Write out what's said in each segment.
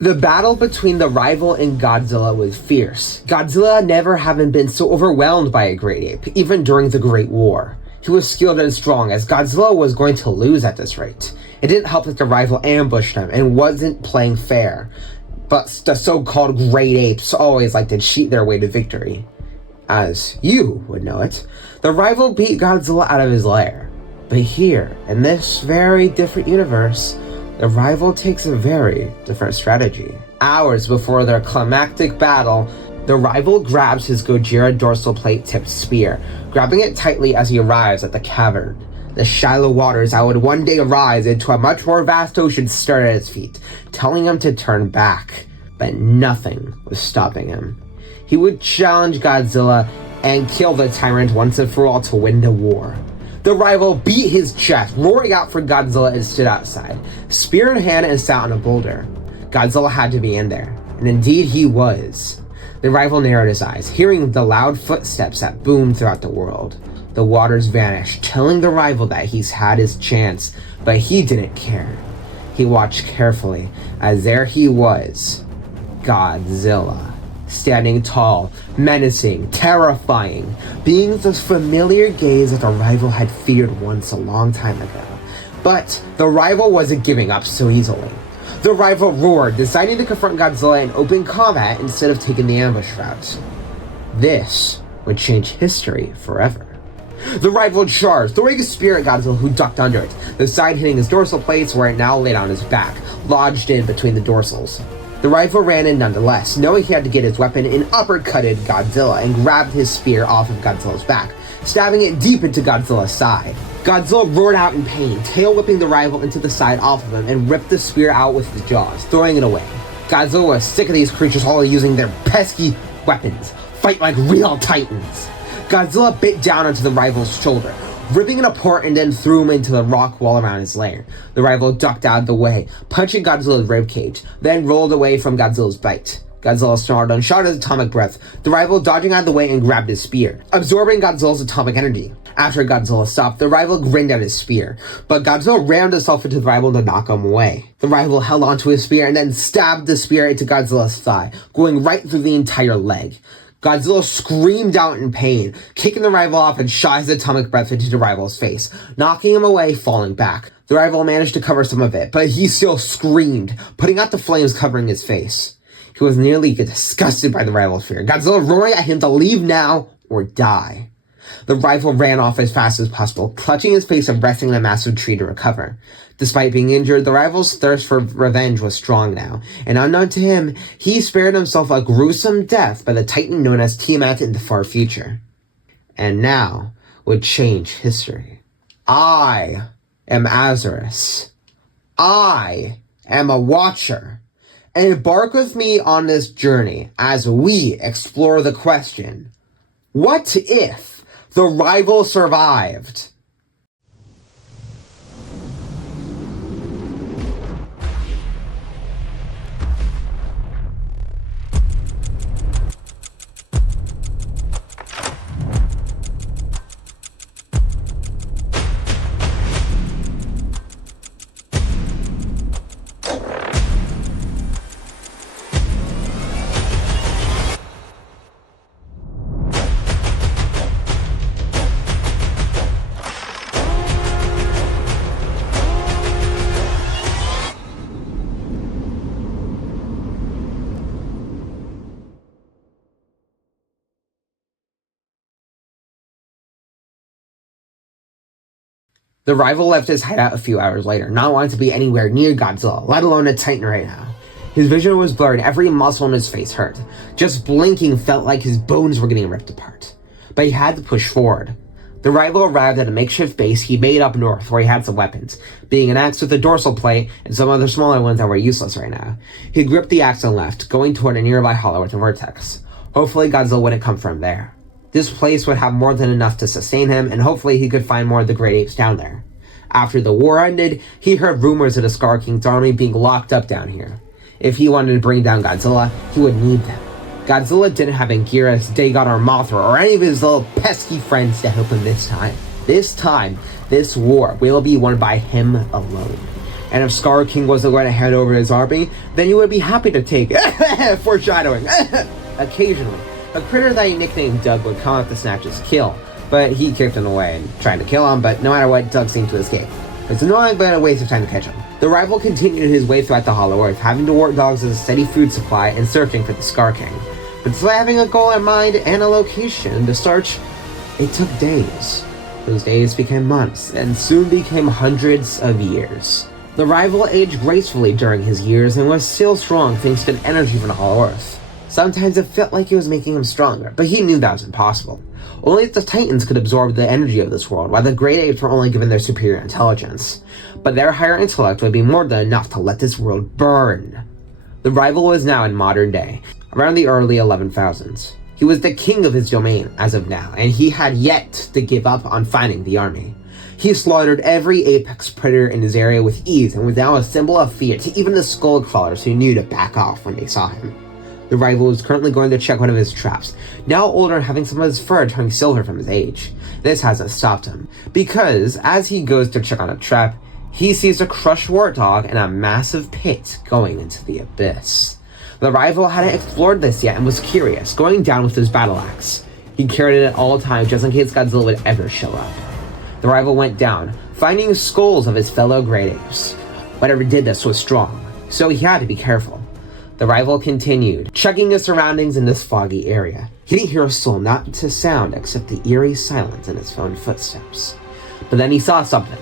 The battle between the rival and Godzilla was fierce. Godzilla never having been so overwhelmed by a great ape, even during the Great War. He was skilled and strong, as Godzilla was going to lose at this rate. It didn't help that the rival ambushed him and wasn't playing fair. But the so-called great apes always like to cheat their way to victory. As you would know it, the rival beat Godzilla out of his lair. But here, in this very different universe, the rival takes a very different strategy. Hours before their climactic battle, the rival grabs his Gojira dorsal plate tipped spear, grabbing it tightly as he arrives at the cavern. The shallow waters that would one day rise into a much more vast ocean stared at his feet, telling him to turn back. But nothing was stopping him. He would challenge Godzilla and kill the tyrant once and for all to win the war. The rival beat his chest, roaring out for Godzilla, and stood outside, spear in hand, and sat on a boulder. Godzilla had to be in there, and indeed he was. The rival narrowed his eyes, hearing the loud footsteps that boomed throughout the world. The waters vanished, telling the rival that he's had his chance, but he didn't care. He watched carefully, as there he was, Godzilla. Standing tall, menacing, terrifying, being the familiar gaze that the rival had feared once a long time ago. But the rival wasn't giving up so easily. The rival roared, deciding to confront Godzilla in open combat instead of taking the ambush route. This would change history forever. The rival charged, throwing a spear at Godzilla, who ducked under it, the side hitting his dorsal plates where it now laid on his back, lodged in between the dorsals. The rival ran in nonetheless, knowing he had to get his weapon, and uppercutted Godzilla and grabbed his spear off of Godzilla's back, stabbing it deep into Godzilla's side. Godzilla roared out in pain, tail whipping the rival into the side off of him, and ripped the spear out with his jaws, throwing it away. Godzilla was sick of these creatures all using their pesky weapons. Fight like real titans. Godzilla bit down onto the rival's shoulder, ripping it apart, and then threw him into the rock wall around his lair. The rival ducked out of the way, punching Godzilla's ribcage, then rolled away from Godzilla's bite. Godzilla snarled and shot his atomic breath, the rival dodging out of the way and grabbed his spear, absorbing Godzilla's atomic energy. After Godzilla stopped, the rival grinned at his spear, but Godzilla rammed himself into the rival to knock him away. The rival held onto his spear and then stabbed the spear into Godzilla's thigh, going right through the entire leg. Godzilla screamed out in pain, kicking the rival off and shot his atomic breath into the rival's face, knocking him away, falling back. The rival managed to cover some of it, but he still screamed, putting out the flames covering his face. He was nearly disgusted by the rival's fear, Godzilla roaring at him to leave now or die. The rival ran off as fast as possible, clutching his face and wrestling a massive tree to recover. Despite being injured, the rival's thirst for revenge was strong now, and unknown to him, he spared himself a gruesome death by the titan known as Tiamat in the far future. And now would change history. I am Azarus. I am a Watcher. And embark with me on this journey as we explore the question, what if the rival survived? The rival left his hideout a few hours later, not wanting to be anywhere near Godzilla, let alone a Titan right now. His vision was blurred, every muscle in his face hurt. Just blinking felt like his bones were getting ripped apart. But he had to push forward. The rival arrived at a makeshift base he made up north where he had some weapons, being an axe with a dorsal plate and some other smaller ones that were useless right now. He gripped the axe and left, going toward a nearby hollow with a vortex. Hopefully Godzilla wouldn't come from there. This place would have more than enough to sustain him, and hopefully he could find more of the great apes down there. After the war ended, he heard rumors of the Scar King's army being locked up down here. If he wanted to bring down Godzilla, he would need them. Godzilla didn't have Anguirus, Dagon, or Mothra, or any of his little pesky friends to help him this time. This time, this war will be won by him alone. And if Scar King wasn't going to hand over his army, then he would be happy to take it. Foreshadowing. Occasionally, a critter that he nicknamed Doug would come up to snatch his kill, but he kicked him away and tried to kill him, but no matter what, Doug seemed to escape. It's annoying, but a waste of time to catch him. The rival continued his way throughout the Hollow Earth, having to work dogs as a steady food supply and searching for the Scar King. But despite having a goal in mind and a location to search, it took days. Those days became months, and soon became hundreds of years. The rival aged gracefully during his years and was still strong thanks to the energy from the Hollow Earth. Sometimes it felt like it was making him stronger, but he knew that was impossible. Only the Titans could absorb the energy of this world, while the Great Apes were only given their superior intelligence. But their higher intellect would be more than enough to let this world burn. The rival was now in modern day, around the early 11,000s. He was the king of his domain as of now, and he had yet to give up on finding the army. He slaughtered every apex predator in his area with ease and was now a symbol of fear to even the skull crawlers who knew to back off when they saw him. The rival is currently going to check one of his traps, now older and having some of his fur turning silver from his age. This hasn't stopped him, because as he goes to check on a trap, he sees a crushed warthog in a massive pit going into the abyss. The rival hadn't explored this yet and was curious, going down with his battle axe. He carried it at all times just in case Godzilla would ever show up. The rival went down, finding skulls of his fellow Great Apes. Whatever did this was strong, so he had to be careful. The rival continued, checking his surroundings in this foggy area. He didn't hear a soul, not a sound except the eerie silence in his own footsteps. But then he saw something.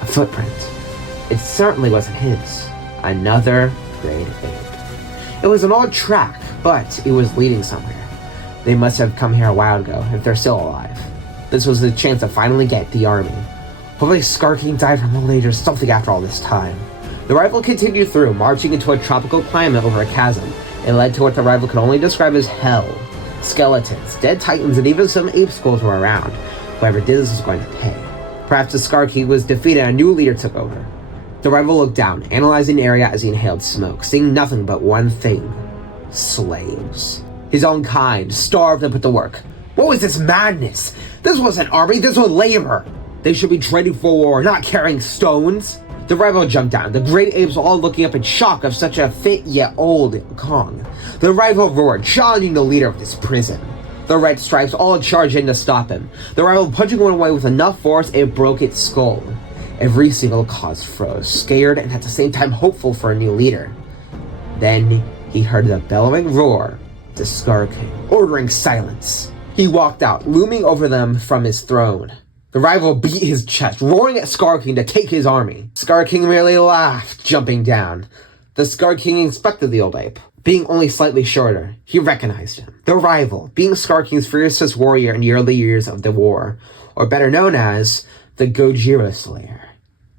A footprint. It certainly wasn't his. Another Great Ape. It was an old track, but it was leading somewhere. They must have come here a while ago, if they're still alive. This was the chance to finally get the army. Hopefully Scar King died from old age or something after all this time. The rival continued through, marching into a tropical climate over a chasm. It led to what the rival could only describe as hell. Skeletons, dead titans, and even some ape skulls were around. Whoever did this was going to pay. Perhaps the Scar King was defeated and a new leader took over. The rival looked down, analyzing the area as he inhaled smoke, seeing nothing but one thing. Slaves. His own kind, starved and put to work. What was this madness? This wasn't army, this was labor. They should be training for war, not carrying stones. The rival jumped down, the Great Apes all looking up in shock of such a fit yet old Kong. The rival roared, challenging the leader of this prison. The Red Stripes all charged in to stop him. The rival punching one away with enough force it broke its skull. Every single cause froze, scared and at the same time hopeful for a new leader. Then he heard the bellowing roar, the Scar King, ordering silence. He walked out, looming over them from his throne. The rival beat his chest, roaring at Scar King to take his army. Scar King merely laughed, jumping down. The Scar King inspected the old ape. Being only slightly shorter, he recognized him. The rival, being Scar King's fiercest warrior in the early years of the war, or better known as the Gojira Slayer.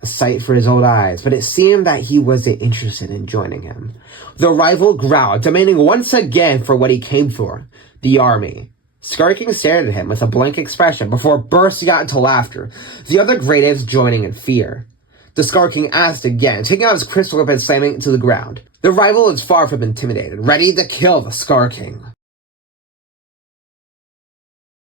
A sight for his old eyes, but it seemed that he wasn't interested in joining him. The rival growled, demanding once again for what he came for, the army. Scar King stared at him with a blank expression before bursting out into laughter, the other Great Apes joining in fear. The Scar King asked again, taking out his crystal whip and slamming it to the ground. The rival is far from intimidated, ready to kill the Scar King.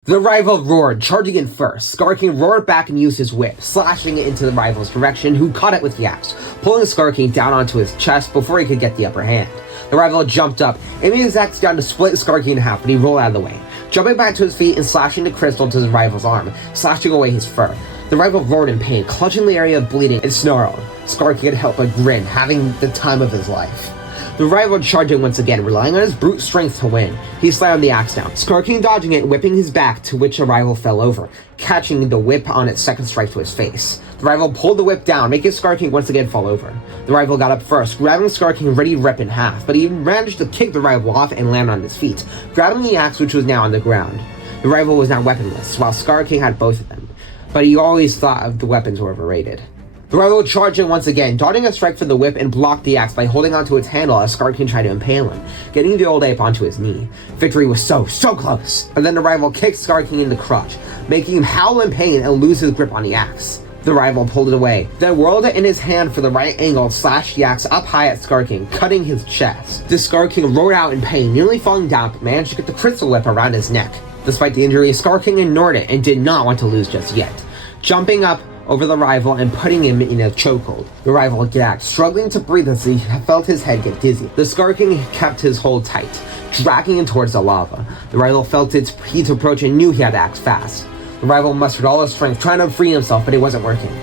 The rival roared, charging in first. Scar King roared back and used his whip, slashing it into the rival's direction, who caught it with the axe, pulling Scar King down onto his chest before he could get the upper hand. The rival jumped up, aiming his axe down to split Scar King in half, but he rolled out of the way, jumping back to his feet and slashing the crystal to his rival's arm, slashing away his fur. The rival roared in pain, clutching the area of bleeding, and snarled. Scar King could help but grin, having the time of his life. The rival charging once again, relying on his brute strength to win. He slammed the axe down, Scar King dodging it and whipping his back, to which a rival fell over, catching the whip on its second strike to his face. The rival pulled the whip down, making Scar King once again fall over. The rival got up first, grabbing Scar King ready to rip in half, but he managed to kick the rival off and land on his feet, grabbing the axe which was now on the ground. The rival was now weaponless, while Scar King had both of them, but he always thought of the weapons were overrated. The rival charged in once again, dodging a strike from the whip and blocked the axe by holding onto its handle as Scar King tried to impale him, getting the old ape onto his knee. Victory was so close! And then the rival kicked Scar King in the crotch, making him howl in pain and lose his grip on the axe. The rival pulled it away, then whirled it in his hand for the right angle, slashed the axe up high at Scar King, cutting his chest. The Scar King roared out in pain, nearly falling down, but managed to get the crystal whip around his neck. Despite the injury, Scar King ignored it and did not want to lose just yet. Jumping up, over the rival and putting him in a chokehold. The rival gagged, struggling to breathe as he felt his head get dizzy. The Scar King kept his hold tight, dragging him towards the lava. The rival felt its heat approach and knew he had to act fast. The rival mustered all his strength, trying to free himself, but it wasn't working.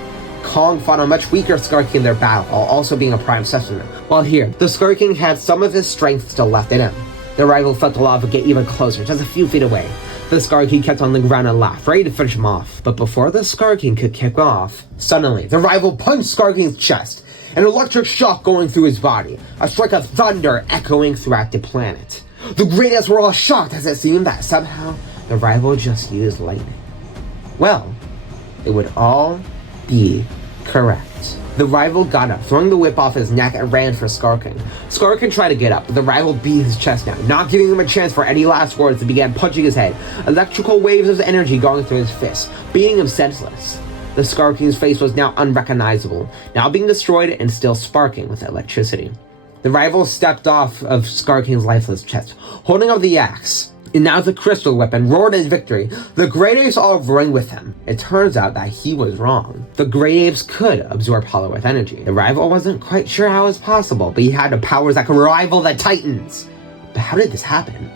Kong fought a much weaker Scar King in their battle, while also being a prime specimen. While here, the Scar King had some of his strength still left in him. The rival felt the lava get even closer, just a few feet away. The Scar King kept on the ground and laughed, ready to finish him off. But before the Scar King could kick off, suddenly, the rival punched Scar King's chest, an electric shock going through his body, a strike of thunder echoing throughout the planet. The greatest were all shocked as it seemed that somehow the rival just used lightning. Well, it would all be correct. The rival got up, throwing the whip off his neck and ran for Scar King. Scar King tried to get up, but the rival beat his chest down, not giving him a chance for any last words and began punching his head, electrical waves of energy going through his fists, beating him senseless. The Scar King's face was now unrecognizable, now being destroyed and still sparking with electricity. The rival stepped off of Scar King's lifeless chest, holding up the axe. And now the crystal weapon roared in victory, the Great Apes all roaring with him. It turns out that he was wrong. The Great Apes could absorb Hollow Earth energy. The rival wasn't quite sure how it was possible, but he had the powers that could rival the Titans. But how did this happen?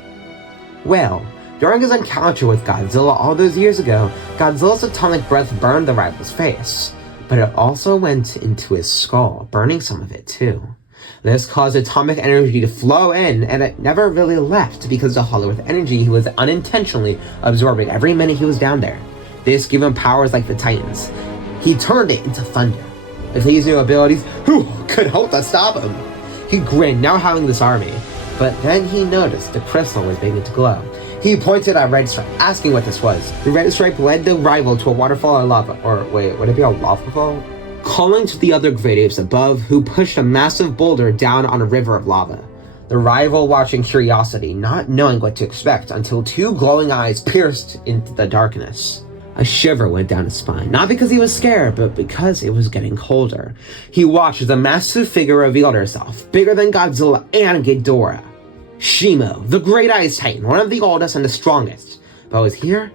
Well, during his encounter with Godzilla all those years ago, Godzilla's atomic breath burned the rival's face. But it also went into his skull, burning some of it too. This caused atomic energy to flow in, and it never really left because the Hollow Earth energy he was unintentionally absorbing every minute he was down there. This gave him powers like the Titans. He turned it into thunder. With these new abilities, who could hope to stop him? He grinned, now having this army. But then he noticed the crystal was beginning to glow. He pointed at Red Stripe, asking what this was. The Red Stripe led the rival to a waterfall of lava. Or wait, would it be a lava fall? Calling to the other Great Apes above, who pushed a massive boulder down on a river of lava. The rival watched in curiosity, not knowing what to expect, until two glowing eyes pierced into the darkness. A shiver went down his spine, not because he was scared, but because it was getting colder. He watched as a massive figure revealed herself, bigger than Godzilla and Ghidorah. Shimo, the Great Ice Titan, one of the oldest and the strongest. But was here?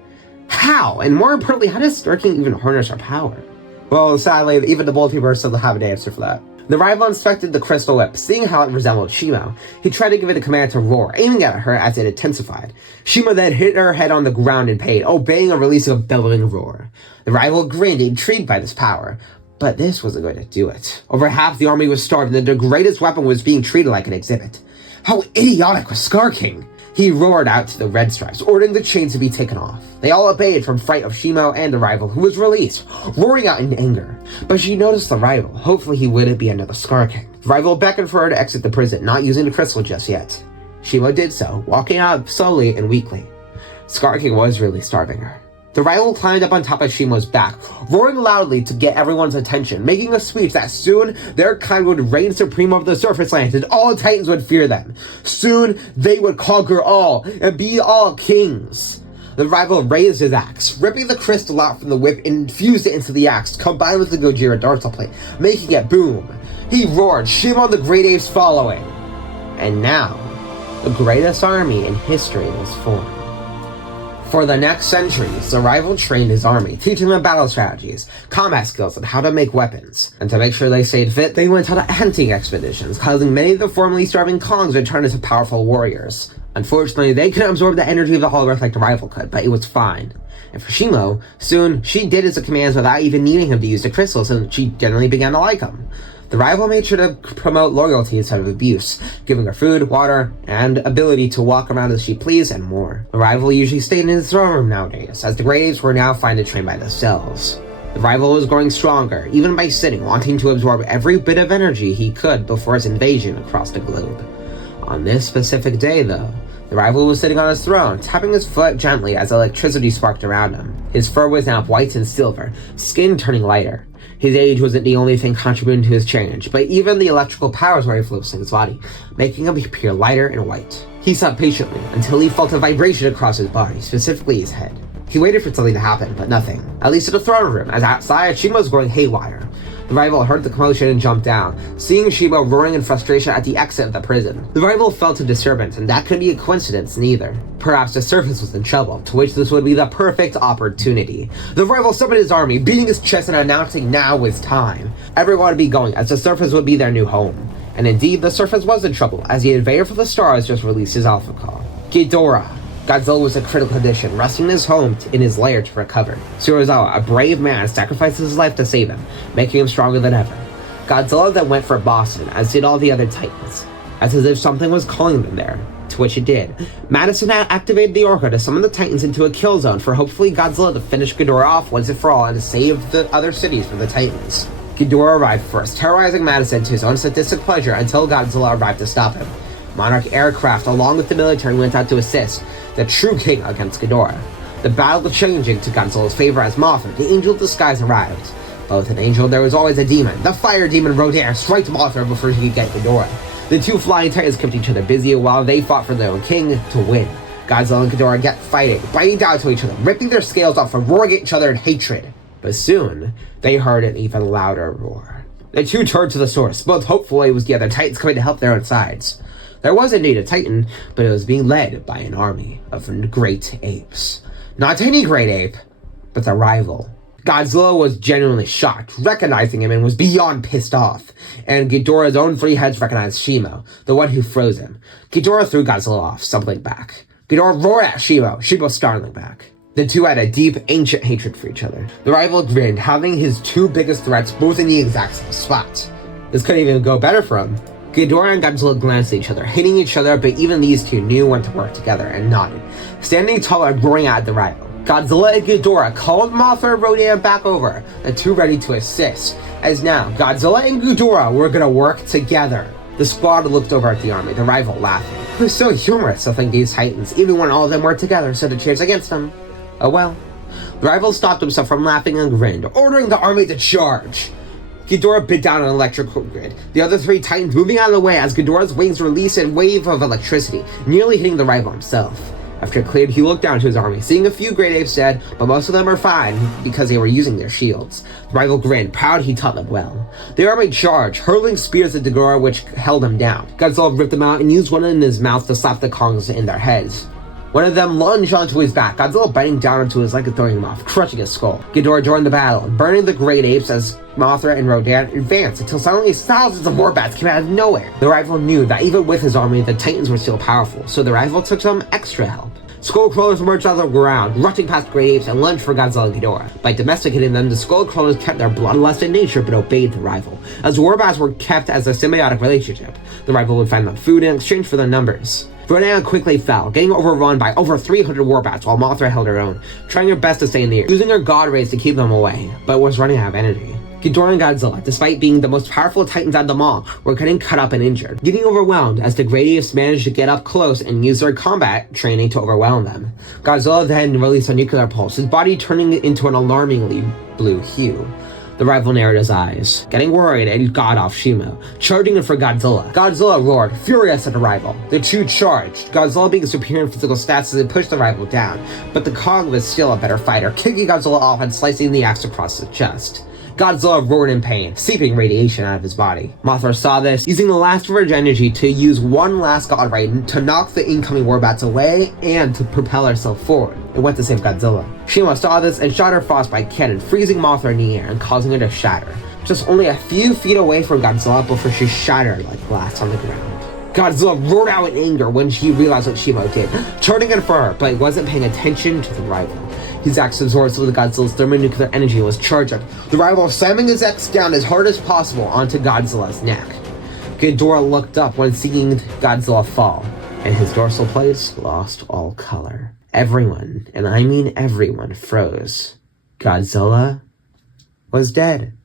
How? And more importantly, how does Scar King even harness her power? Well, sadly, even the multiverse doesn't have an answer for that. The rival inspected the crystal whip, seeing how it resembled Shimo. He tried to give it a command to roar, aiming at her as it intensified. Shimo then hit her head on the ground in pain, obeying and releasing a bellowing roar. The rival grinned, intrigued by this power. But this wasn't going to do it. Over half the army was starved, and the greatest weapon was being treated like an exhibit. How idiotic was Scar King? He roared out to the Red Stripes, ordering the chains to be taken off. They all obeyed from fright of Shimo and the rival, who was released, roaring out in anger. But she noticed the rival. Hopefully he wouldn't be under the Scar King. The rival beckoned for her to exit the prison, not using the crystal just yet. Shimo did so, walking out slowly and weakly. Scar King was really starving her. The rival climbed up on top of Shimo's back, roaring loudly to get everyone's attention, making a speech that soon their kind would reign supreme over the surface lands and all Titans would fear them. Soon they would conquer all and be all kings. The rival raised his axe, ripping the crystal out from the whip and infused it into the axe, combined with the Gojira dorsal plate, making it boom. He roared, Shimo and the Great Apes following. And now, the greatest army in history was formed. For the next centuries, the rival trained his army, teaching them battle strategies, combat skills, and how to make weapons. And to make sure they stayed fit, they went on hunting expeditions, causing many of the formerly starving Kongs to turn into powerful warriors. Unfortunately, they couldn't absorb the energy of the Hollow Earth like the rival could, but it was fine. And for Shimo, soon, she did as the commands without even needing him to use the crystals, and she generally began to like him. The rival made sure to promote loyalty instead of abuse, giving her food, water, and ability to walk around as she pleased, and more. The rival usually stayed in his throne room nowadays, as the Great Apes were now fine to train by themselves. The rival was growing stronger, even by sitting, wanting to absorb every bit of energy he could before his invasion across the globe. On this specific day, though, the rival was sitting on his throne, tapping his foot gently as electricity sparked around him. His fur was now white and silver, skin turning lighter. His age wasn't the only thing contributing to his change, but even the electrical powers were influencing his body, making him appear lighter and white. He sat patiently until he felt a vibration across his body, specifically his head. He waited for something to happen, but nothing. At least in the throne room, as outside, Shimo was going haywire. The rival heard the commotion and jumped down, seeing Shimo roaring in frustration at the exit of the prison. The rival felt a disturbance, and that couldn't be a coincidence neither. Perhaps the surface was in trouble, to which this would be the perfect opportunity. The rival summoned his army, beating his chest and announcing now was time. Everyone would be going, as the surface would be their new home. And indeed, the surface was in trouble, as the invader from the stars just released his alpha call. Ghidorah. Godzilla was in critical condition, resting in his home in his lair to recover. Serizawa, a brave man, sacrificed his life to save him, making him stronger than ever. Godzilla then went for Boston, as did all the other Titans, as if something was calling them there, to which it did. Madison had activated the Orca to summon the Titans into a kill zone for hopefully Godzilla to finish Ghidorah off once and for all and to save the other cities from the Titans. Ghidorah arrived first, terrorizing Madison to his own sadistic pleasure until Godzilla arrived to stop him. Monarch aircraft, along with the military, went out to assist the true king against Ghidorah. The battle was changing to Godzilla's favor as Mothra, the angel of the skies, arrived. But with an angel, there was always a demon. The fire demon Rodan struck Mothra before he could get Ghidorah. The two flying titans kept each other busy while they fought for their own king to win. Godzilla and Ghidorah get fighting, biting down to each other, ripping their scales off and roaring at each other in hatred. But soon, they heard an even louder roar. The two turned to the source, both hopeful it was the other titans coming to help their own sides. There was indeed a titan, but it was being led by an army of great apes. Not any great ape, but the rival. Godzilla was genuinely shocked, recognizing him, and was beyond pissed off. And Ghidorah's own three heads recognized Shimo, the one who froze him. Ghidorah threw Godzilla off, stumbling back. Ghidorah roared at Shimo, Shimo startling back. The two had a deep, ancient hatred for each other. The rival grinned, having his two biggest threats both in the exact same spot. This couldn't even go better for him. Ghidorah and Godzilla glanced at each other, hitting each other, but even these two knew when to work together and nodded, standing tall and roaring at the rival. Godzilla and Ghidorah called Mothra and Rodan back over, the two ready to assist, as now Godzilla and Ghidorah were gonna work together. The squad looked over at the army, the rival laughing. It was so humorous to think these titans, even when all of them were together, stood a chance against them. Oh well. The rival stopped himself from laughing and grinned, ordering the army to charge. Ghidorah bit down an electrical grid, the other three titans moving out of the way as Ghidorah's wings released a wave of electricity, nearly hitting the rival himself. After it cleared, he looked down to his army, seeing a few great apes dead, but most of them are fine because they were using their shields. The rival grinned, proud he taught them well. The army charged, hurling spears at Ghidorah which held him down. Godzilla ripped them out and used one in his mouth to slap the Kongs in their heads. One of them lunged onto his back, Godzilla biting down into his leg and throwing him off, crushing his skull. Ghidorah joined the battle, burning the great apes as Mothra and Rodan advanced until suddenly thousands of warbats came out of nowhere. The rival knew that even with his army, the Titans were still powerful, so the rival took some extra help. Skullcrawlers emerged out of the ground, rushing past great apes and lunged for Godzilla and Ghidorah. By domesticating them, the Skullcrawlers kept their bloodlust in nature but obeyed the rival. As warbats were kept as a symbiotic relationship, the rival would find them food in exchange for their numbers. Rodan quickly fell, getting overrun by over 300 warbats while Mothra held her own, trying her best to stay in the air, using her god rays to keep them away, but was running out of energy. Ghidorah and Godzilla, despite being the most powerful titans out of them all, were getting cut up and injured, getting overwhelmed as the great apes managed to get up close and use their combat training to overwhelm them. Godzilla then released a nuclear pulse, his body turning into an alarmingly blue hue. The rival narrowed his eyes, getting worried, and got off Shimo, charging in for Godzilla. Godzilla roared, furious at the rival. The two charged, Godzilla being superior in physical stats as they pushed the rival down, but the Kong was still a better fighter, kicking Godzilla off and slicing the axe across his chest. Godzilla roared in pain, seeping radiation out of his body. Mothra saw this, using the last of her energy to use one last god ray to knock the incoming warbats away and to propel herself forward. It went to save Godzilla. Shimo saw this and shot her frostbite cannon, freezing Mothra in the air and causing her to shatter. Just only a few feet away from Godzilla before she shattered like glass on the ground. Godzilla roared out in anger when he realized what Shimo did, charging in for her, but he wasn't paying attention to the rival. His axe absorbed some of the Godzilla's thermonuclear energy and was charged up, the rival slamming his axe down as hard as possible onto Godzilla's neck. Ghidorah looked up when seeing Godzilla fall, and his dorsal plates lost all color. Everyone, and I mean everyone, froze. Godzilla was dead.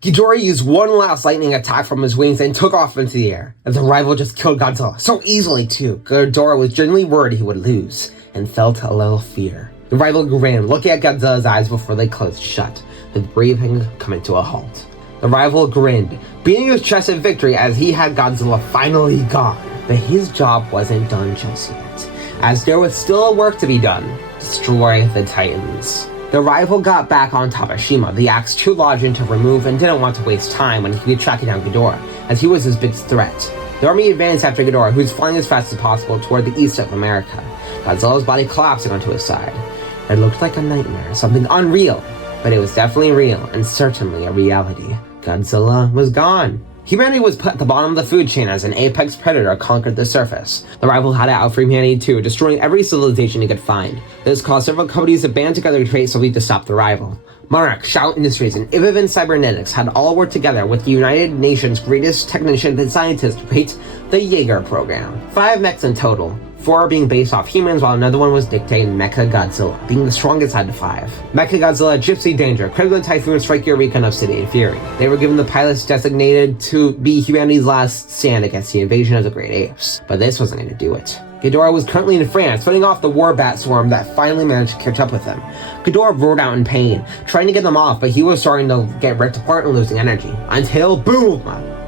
Ghidorah used one last lightning attack from his wings and took off into the air, and the rival just killed Godzilla, so easily too. Ghidorah was genuinely worried he would lose, and felt a little fear. The rival grinned, looking at Godzilla's eyes before they closed shut, his breathing coming to a halt. The rival grinned, beating his chest in victory as he had Godzilla finally gone. But his job wasn't done just yet, as there was still work to be done, destroy the Titans. The rival got back on top of Shima, the axe too large to remove, and didn't want to waste time when he could be tracking down Ghidorah, as he was his biggest threat. The army advanced after Ghidorah, who was flying as fast as possible toward the east of America, Godzilla's body collapsing onto his side. It looked like a nightmare, something unreal, but it was definitely real, and certainly a reality. Godzilla was gone. Humanity was put at the bottom of the food chain as an apex predator conquered the surface. The rival had it out for humanity too, destroying every civilization he could find. This caused several companies to band together to create something to stop the rival. Monarch, Shout Industries, and Ivivin Cybernetics had all worked together with the United Nations' greatest technicians and scientists to create the Jaeger program. 5 mechs in total. 4 being based off humans, while another one was dictated Mechagodzilla, being the strongest out of 5. Mechagodzilla, Gypsy Danger, Critical Typhoon, Strike Eureka, and Obsidian Fury. They were given the pilots designated to be humanity's last stand against the invasion of the Great Apes. But this wasn't going to do it. Ghidorah was currently in France, fighting off the war bat swarm that finally managed to catch up with him. Ghidorah roared out in pain, trying to get them off, but he was starting to get ripped apart and losing energy. Until, boom!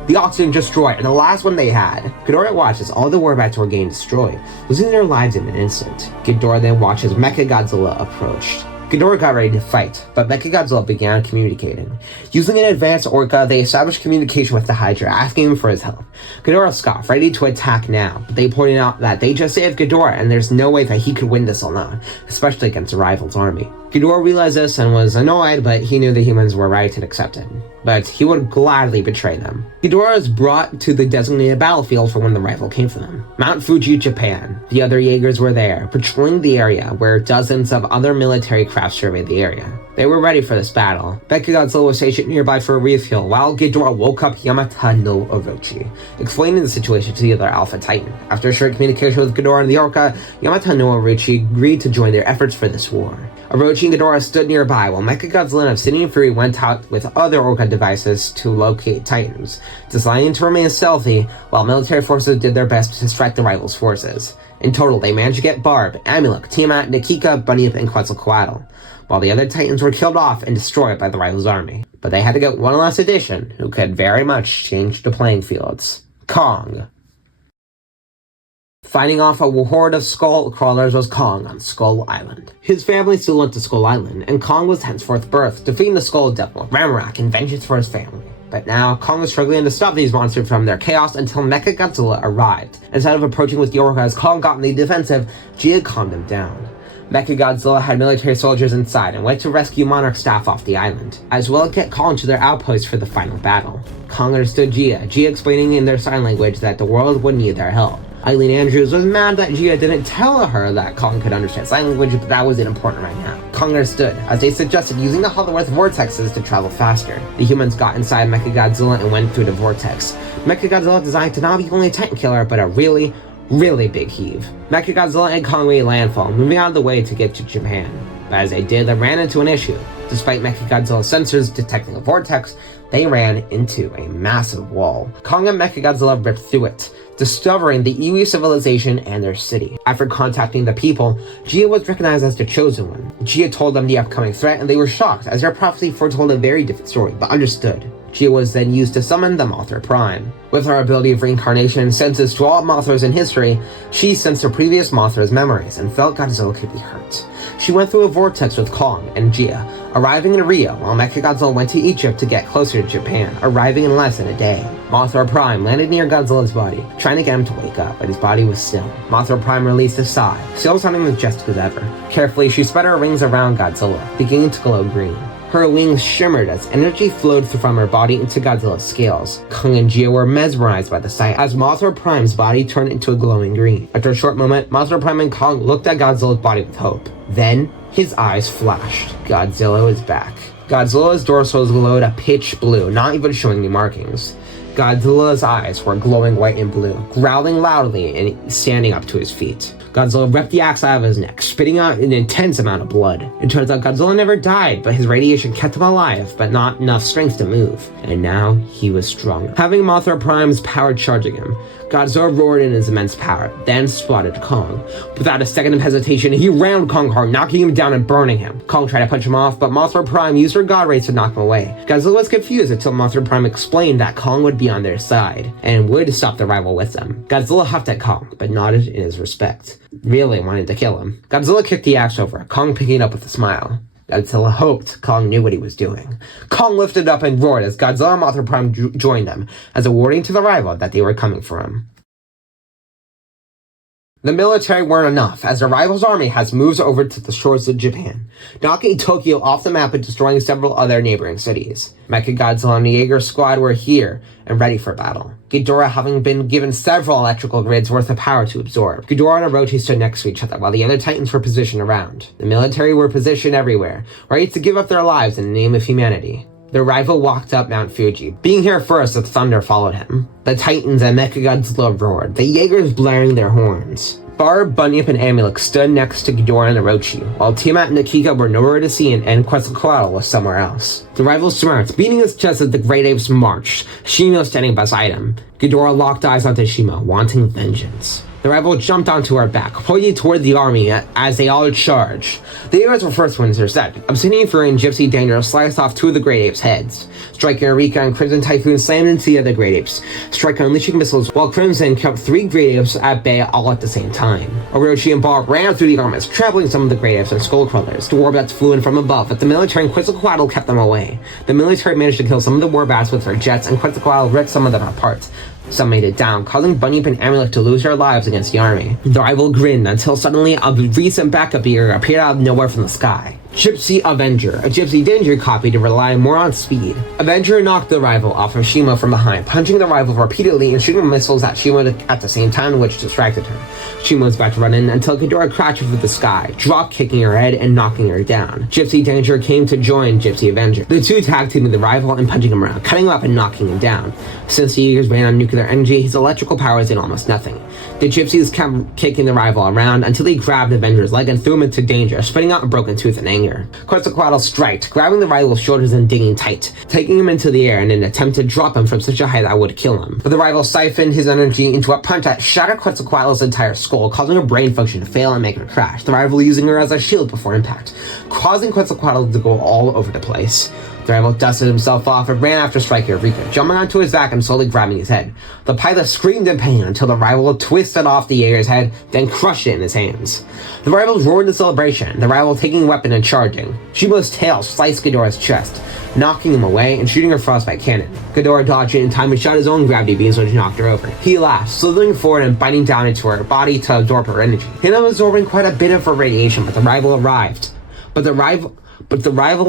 The oxygen destroyed, and the last one they had. Ghidorah watched as all the warbats were getting destroyed, losing their lives in an instant. Ghidorah then watched as Mechagodzilla approached. Ghidorah got ready to fight, but Mechagodzilla began communicating. Using an advanced orca, they established communication with the Hydra, asking him for his help. Ghidorah scoffed, ready to attack now, but they pointed out that they just saved Ghidorah, and there's no way that he could win this alone, especially against a rival's army. Ghidorah realized this and was annoyed, but he knew the humans were right and accepted. But he would gladly betray them. Ghidorah was brought to the designated battlefield for when the rival came for them. Mount Fuji, Japan. The other Jaegers were there, patrolling the area where dozens of other military craft surveyed the area. They were ready for this battle. Mechagodzilla was stationed nearby for a refuel, while Ghidorah woke up Yamata no Orochi, explaining the situation to the other Alpha Titan. After a short communication with Ghidorah and the Orca, Yamata no Orochi agreed to join their efforts for this war. Orochi and Ghidorah stood nearby, while Mechagodzilla and Obsidian Fury went out with other Orca devices to locate Titans, deciding to remain stealthy, while military forces did their best to distract the rivals' forces. In total, they managed to get Barb, Amulek, Tiamat, Nikika, Bunyip, and Quetzalcoatl, while the other Titans were killed off and destroyed by the rivals' army. But they had to get one last addition, who could very much change the playing fields. Kong. Fighting off a horde of skull crawlers was Kong on Skull Island. His family still went to Skull Island, and Kong was henceforth birthed, defeating the Skull Devil, Ramorak, and vengeance for his family. But now, Kong was struggling to stop these monsters from their chaos until Mechagodzilla arrived. Instead of approaching with the Orca as Kong got in the defensive, Gia calmed him down. Mechagodzilla had military soldiers inside and went to rescue Monarch staff off the island, as well as get Kong to their outpost for the final battle. Kong understood Gia explaining in their sign language that the world would need their help. Eileen Andrews was mad that Gia didn't tell her that Kong could understand sign language, but that wasn't important right now. Kong understood, as they suggested using the Hollow Earth vortexes to travel faster. The humans got inside Mechagodzilla and went through the vortex. Mechagodzilla designed to not be only a Titan killer, but a really big heave. Mechagodzilla and Kong made landfall, moving out of the way to get to Japan. But as they did, they ran into an issue. Despite Mechagodzilla's sensors detecting a vortex, they ran into a massive wall. Kong and Mechagodzilla ripped through it, discovering the Iwi civilization and their city. After contacting the people, Gia was recognized as the Chosen One. Gia told them the upcoming threat, and they were shocked, as their prophecy foretold a very different story, but understood. Gia was then used to summon the Mothra Prime. With her ability of reincarnation and senses to all Mothras in history, she sensed her previous Mothra's memories and felt Godzilla could be hurt. She went through a vortex with Kong and Gia, arriving in Rio, while Mechagodzilla went to Egypt to get closer to Japan, arriving in less than a day. Mothra Prime landed near Godzilla's body, trying to get him to wake up, but his body was still. Mothra Prime released a sigh, still sounding majestic as ever. Carefully, she spread her rings around Godzilla, beginning to glow green. Her wings shimmered as energy flowed from her body into Godzilla's scales. Kong and Gia were mesmerized by the sight as Mothra Prime's body turned into a glowing green. After a short moment, Mothra Prime and Kong looked at Godzilla's body with hope. Then, his eyes flashed. Godzilla was back. Godzilla's dorsal glowed a pitch blue, not even showing any markings. Godzilla's eyes were glowing white and blue, growling loudly and standing up to his feet. Godzilla ripped the axe out of his neck, spitting out an intense amount of blood. It turns out Godzilla never died, but his radiation kept him alive, but not enough strength to move. And now, he was stronger. Having Mothra Prime's power charging him, Godzilla roared in his immense power, then spotted Kong. Without a second of hesitation, he rammed Kong hard, knocking him down and burning him. Kong tried to punch him off, but Mothra Prime used her God Rays to knock him away. Godzilla was confused until Mothra Prime explained that Kong would be on their side, and would stop the rival with them. Godzilla huffed at Kong, but nodded in his respect. Really wanted to kill him. Godzilla kicked the axe over, Kong picking it up with a smile. Godzilla hoped Kong knew what he was doing. Kong lifted up and roared as Godzilla and Mothra Prime joined them, as a warning to the rival that they were coming for him. The military weren't enough, as the rival's army has moved over to the shores of Japan, knocking Tokyo off the map and destroying several other neighboring cities. Mechagodzilla and the Jaeger squad were here and ready for battle, Ghidorah having been given several electrical grids worth of power to absorb. Ghidorah and Orochi stood next to each other, while the other Titans were positioned around. The military were positioned everywhere, ready to give up their lives in the name of humanity. The rival walked up Mount Fuji. Being here first, the thunder followed him. The Titans and Mechagodzilla roared, the Jaegers blaring their horns. Barb, Bunyip, and Amulek stood next to Ghidorah and Orochi, while Tiamat and Nakika were nowhere to see and Quetzalcoatl was somewhere else. The rival smirked, beating his chest as the Great Apes marched, Shimo standing beside him. Ghidorah locked eyes onto Shimo, wanting vengeance. The rival jumped onto her back, pointing toward the army as they all charged. The Jaegers were first ones intercept. Obsidian Fury and Gypsy Danger sliced off two of the Great Apes' heads. Striker Eureka and Crimson Typhoon slammed into the other Great Apes, Striker unleashing missiles, while Crimson kept three Great Apes at bay all at the same time. Orochi and Barb ran through the armies, trampling some of the Great Apes and Skullcrawlers. The Warbats flew in from above, but the military and Quetzalcoatl kept them away. The military managed to kill some of the Warbats with their jets, and Quetzalcoatl ripped some of them apart. Some made it down, causing Bunyip and Amulek to lose their lives against the army. The rival grinned until suddenly a recent backup gear appeared out of nowhere from the sky. Gypsy Avenger, a Gypsy Danger copy to rely more on speed. Avenger knocked the rival off of Shimo from behind, punching the rival repeatedly and shooting missiles at Shimo at the same time, which distracted her. Shimo was about to run in until Ghidorah crashed through the sky, drop kicking her head and knocking her down. Gypsy Danger came to join Gypsy Avenger. The two tag teamed the rival and punching him around, cutting him up and knocking him down. Since the Jaegers ran on nuclear energy, his electrical powers did almost nothing. The Gypsies kept kicking the rival around until he grabbed Avenger's leg and threw him into danger, spitting out a broken tooth in anger. Quetzalcoatl striked, grabbing the rival's shoulders and digging tight, taking him into the air in an attempt to drop him from such a height that would kill him. But the rival siphoned his energy into a punch that shattered Quetzalcoatl's entire skull, causing her brain function to fail and make her crash, the rival using her as a shield before impact, causing Quetzalcoatl to go all over the place. The rival dusted himself off and ran after Striker Eureka, jumping onto his back and slowly grabbing his head. The pilot screamed in pain until the rival twisted off the Jaeger's head, then crushed it in his hands. The rivals roared in celebration, the rival taking a weapon and charging. Shimo's tail sliced Ghidorah's chest, knocking him away and shooting her frostbite cannon. Ghidorah dodged it in time and shot his own gravity beams, which knocked her over. He laughed, slithering forward and biting down into her body to absorb her energy. He ended up absorbing quite a bit of her radiation, but the rival arrived. The rival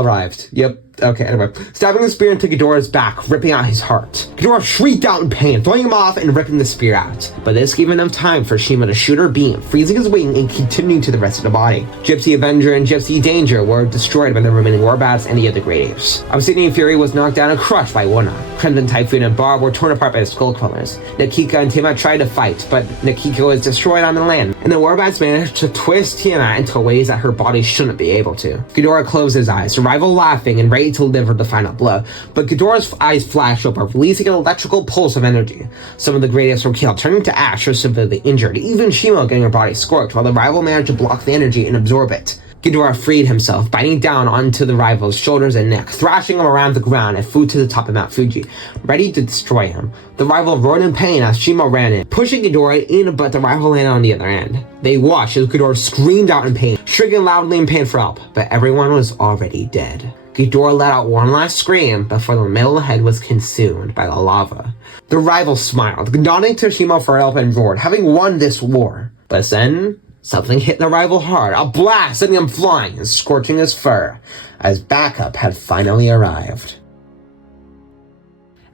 arrived. Yep. Okay, anyway. Stabbing the spear into Ghidorah's back, ripping out his heart. Ghidorah shrieked out in pain, throwing him off and ripping the spear out. But this gave enough time for Shimo to shoot her beam, freezing his wing and continuing to the rest of the body. Gypsy Avenger and Gypsy Danger were destroyed by the remaining Warbats and the other Great Apes. Obsidian Fury was knocked down and crushed by Wona. Crimson Typhoon and Barb were torn apart by the Skullcrawlers. Nakika and Tiamat tried to fight, but Nakika was destroyed on the land, and the Warbats managed to twist Tiamat into ways that her body shouldn't be able to. Ghidorah closed his eyes, the rival laughing and ready to deliver the final blow, but Ghidorah's eyes flashed open, releasing an electrical pulse of energy. Some of the Great Apes were killed, turning to ash or severely injured, even Shimo getting her body scorched, while the rival managed to block the energy and absorb it. Ghidorah freed himself, biting down onto the rival's shoulders and neck, thrashing him around the ground and flew to the top of Mount Fuji, ready to destroy him. The rival roared in pain as Shimo ran in, pushing Ghidorah in, but the rival landed on the other end. They watched as Ghidorah screamed out in pain, shrieking loudly in pain for help, but everyone was already dead. Ghidorah let out one last scream before the middle head was consumed by the lava. The rival smiled, nodding to Shimo for help and roared, having won this war. But then, something hit the rival hard, a blast sending him flying and scorching his fur, as backup had finally arrived.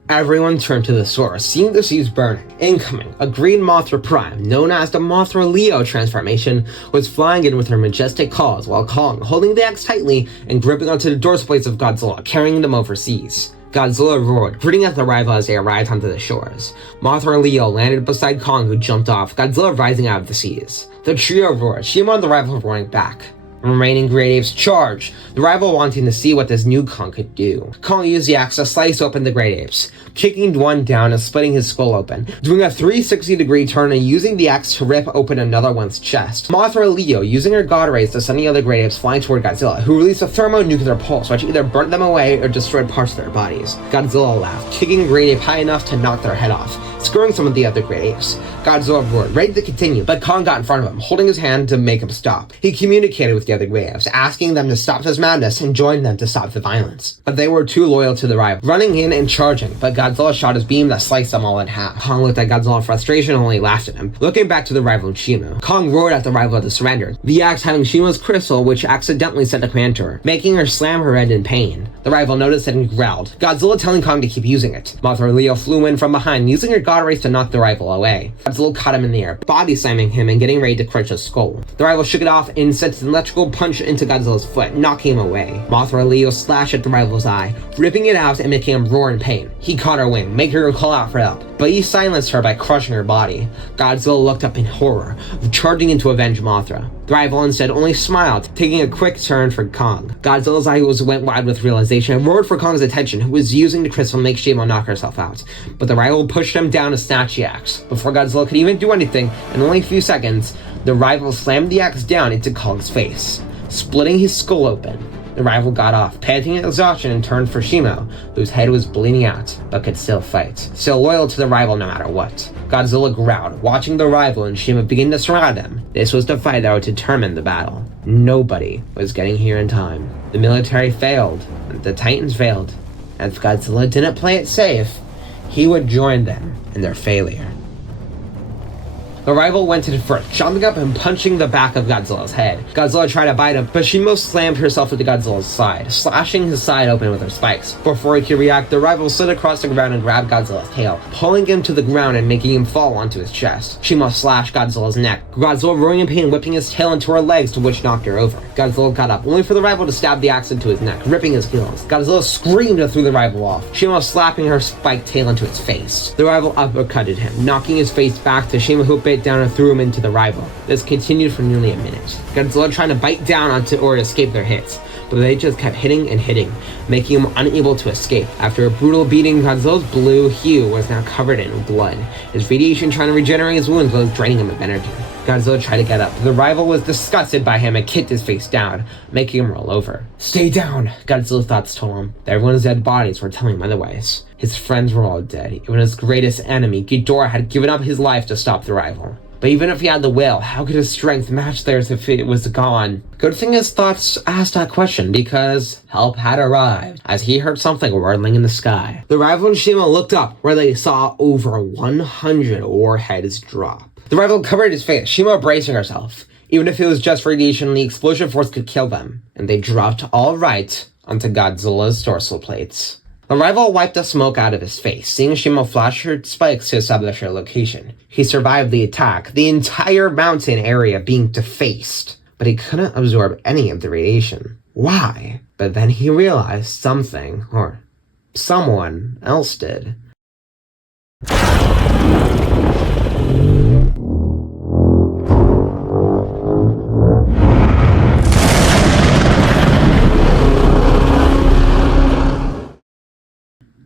Everyone turned to the source, seeing the seas burning. Incoming, a green Mothra Prime, known as the Mothra Leo transformation, was flying in with her majestic calls, while Kong, holding the axe tightly and gripping onto the dorsal plates of Godzilla, carrying them overseas. Godzilla roared, gritting at the rival as they arrived onto the shores. Mothra Leo landed beside Kong, who jumped off, Godzilla rising out of the seas. The trio roared, Shimo and the rival roaring back. Remaining great apes charged, the rival wanting to see what this new Kong could do. Kong used the axe to slice open the great apes, kicking one down and splitting his skull open, doing a 360-degree turn and using the axe to rip open another one's chest. Mothra Leo using her god rays to send the other great apes flying toward Godzilla, who released a thermonuclear pulse which either burnt them away or destroyed parts of their bodies. Godzilla laughed, kicking a great ape high enough to knock their head off, scaring some of the other great apes. Godzilla roared, ready to continue, but Kong got in front of him, holding his hand to make him stop. He communicated with the other great apes, asking them to stop his madness and join them to stop the violence. But they were too loyal to the rival, running in and charging, but Godzilla shot his beam that sliced them all in half. Kong looked at Godzilla in frustration and only laughed at him. Looking back to the rival and Shimo, Kong roared at the rival to surrender, the axe having Shimo's crystal, which accidentally sent a command to her, making her slam her head in pain. The rival noticed it and growled, Godzilla telling Kong to keep using it. Mothra Leo flew in from behind, using her god rays to knock the rival away. Godzilla caught him in the air, body slamming him and getting ready to crunch his skull. The rival shook it off and sent an electrical punch into Godzilla's foot, knocking him away. Mothra Leo slashed at the rival's eye, ripping it out and making him roar in pain. He caught her wing, making her call out for help, but he silenced her by crushing her body. Godzilla looked up in horror, charging in to avenge Mothra. The rival instead only smiled, taking a quick turn for Kong. Godzilla's eyes went wide with realization and roared for Kong's attention, who was using the crystal to make Shimo knock herself out. But the rival pushed him down to snatch the axe. Before Godzilla could even do anything, in only a few seconds, the rival slammed the axe down into Kong's face, splitting his skull open. The rival got off, panting in exhaustion, and turned for Shimo, whose head was bleeding out, but could still fight, still loyal to the rival no matter what. Godzilla growled, watching the rival and Shimo begin to surround him. This was the fight that would determine the battle. Nobody was getting here in time. The military failed, and the Titans failed. And if Godzilla didn't play it safe, he would join them in their failure. The rival went to the front, jumping up and punching the back of Godzilla's head. Godzilla tried to bite him, but Shimo slammed herself into Godzilla's side, slashing his side open with her spikes. Before he could react, the rival slid across the ground and grabbed Godzilla's tail, pulling him to the ground and making him fall onto his chest. Shimo slashed Godzilla's neck, Godzilla roaring in pain, whipping his tail into her legs, to which knocked her over. Godzilla got up, only for the rival to stab the axe into his neck, ripping his gills. Godzilla screamed and threw the rival off, Shimo slapping her spiked tail into his face. The rival uppercutted him, knocking his face back to Shimo, who bit down and threw him into the rival. This continued for nearly a minute. Godzilla trying to bite down onto or escape their hits, but they just kept hitting and hitting, making him unable to escape. After a brutal beating, Godzilla's blue hue was now covered in blood. His radiation trying to regenerate his wounds was draining him of energy. Godzilla tried to get up, but the rival was disgusted by him and kicked his face down, making him roll over. Stay down, Godzilla's thoughts told him. That everyone's dead bodies were telling him otherwise. His friends were all dead. Even his greatest enemy, Ghidorah, had given up his life to stop the rival. But even if he had the will, how could his strength match theirs if it was gone? Good thing his thoughts asked that question, because help had arrived, as he heard something whirling in the sky. The rival and Shimo looked up, where they saw over 100 warheads drop. The rival covered his face, Shimo bracing herself. Even if it was just radiation, the explosion force could kill them. And they dropped all right onto Godzilla's dorsal plates. The rival wiped the smoke out of his face, seeing Shimo flash her spikes to establish her location. He survived the attack, the entire mountain area being defaced, but he couldn't absorb any of the radiation. Why? But then he realized something, or someone else did.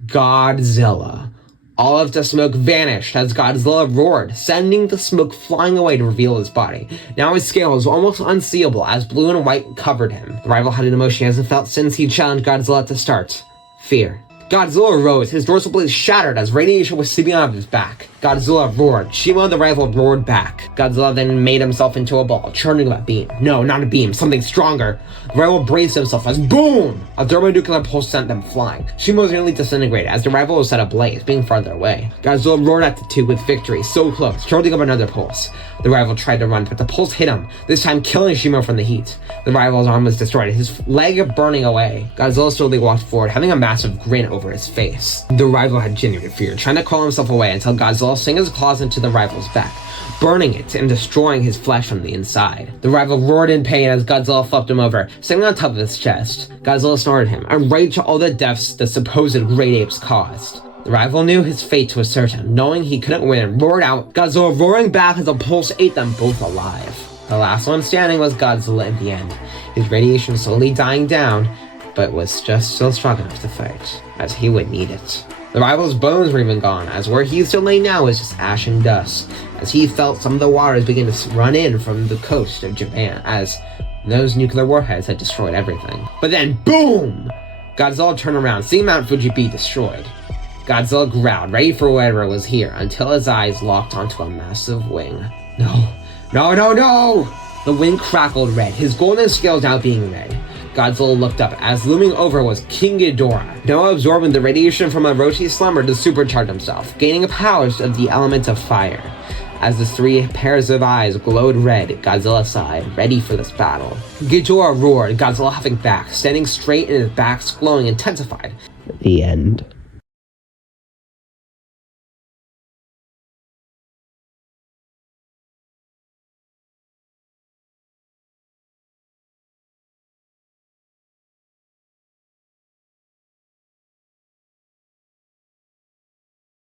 Godzilla. All of the smoke vanished as Godzilla roared, sending the smoke flying away to reveal his body. Now his scale was almost unseeable as blue and white covered him. The rival had an emotion he hasn't felt since he challenged Godzilla at the start. Fear. Godzilla rose, his dorsal blades shattered as radiation was seeping out of his back. Godzilla roared. Shimo the rival roared back. Godzilla then made himself into a ball, churning a beam. No, not a beam, something stronger. The rival braced himself as boom! A thermonuclear pulse sent them flying. Shimo was nearly disintegrated as the rival was set ablaze, being farther away. Godzilla roared at the two with victory, so close, charging up another pulse. The rival tried to run, but the pulse hit him, this time killing Shimo from the heat. The rival's arm was destroyed, his leg burning away. Godzilla slowly walked forward, having a massive grin over his face. The rival had genuine fear, trying to crawl himself away until Godzilla sank his claws into the rival's back, burning it and destroying his flesh from the inside. The rival roared in pain as Godzilla flipped him over, sitting on top of his chest. Godzilla snorted him, enraged at all the deaths the supposed great apes caused. The rival knew his fate was certain, knowing he couldn't win, roared out, Godzilla roaring back as a pulse ate them both alive. The last one standing was Godzilla in the end, his radiation slowly dying down, but was just still strong enough to fight, as he would need it. The rival's bones were even gone, as where he still lay now was just ash and dust, as he felt some of the waters begin to run in from the coast of Japan, as those nuclear warheads had destroyed everything. But then, boom! Godzilla turned around, seeing Mount Fuji be destroyed. Godzilla growled, ready for whatever was here, until his eyes locked onto a massive wing. No! No, no, no! The wing crackled red, his golden scales now being red. Godzilla looked up, as looming over was King Ghidorah, now absorbing the radiation from Oroshi's slumber to supercharge himself, gaining powers of the element of fire. As the three pairs of eyes glowed red, Godzilla sighed, ready for this battle. Ghidorah roared, Godzilla huffing back, standing straight and his back's glowing intensified. The end.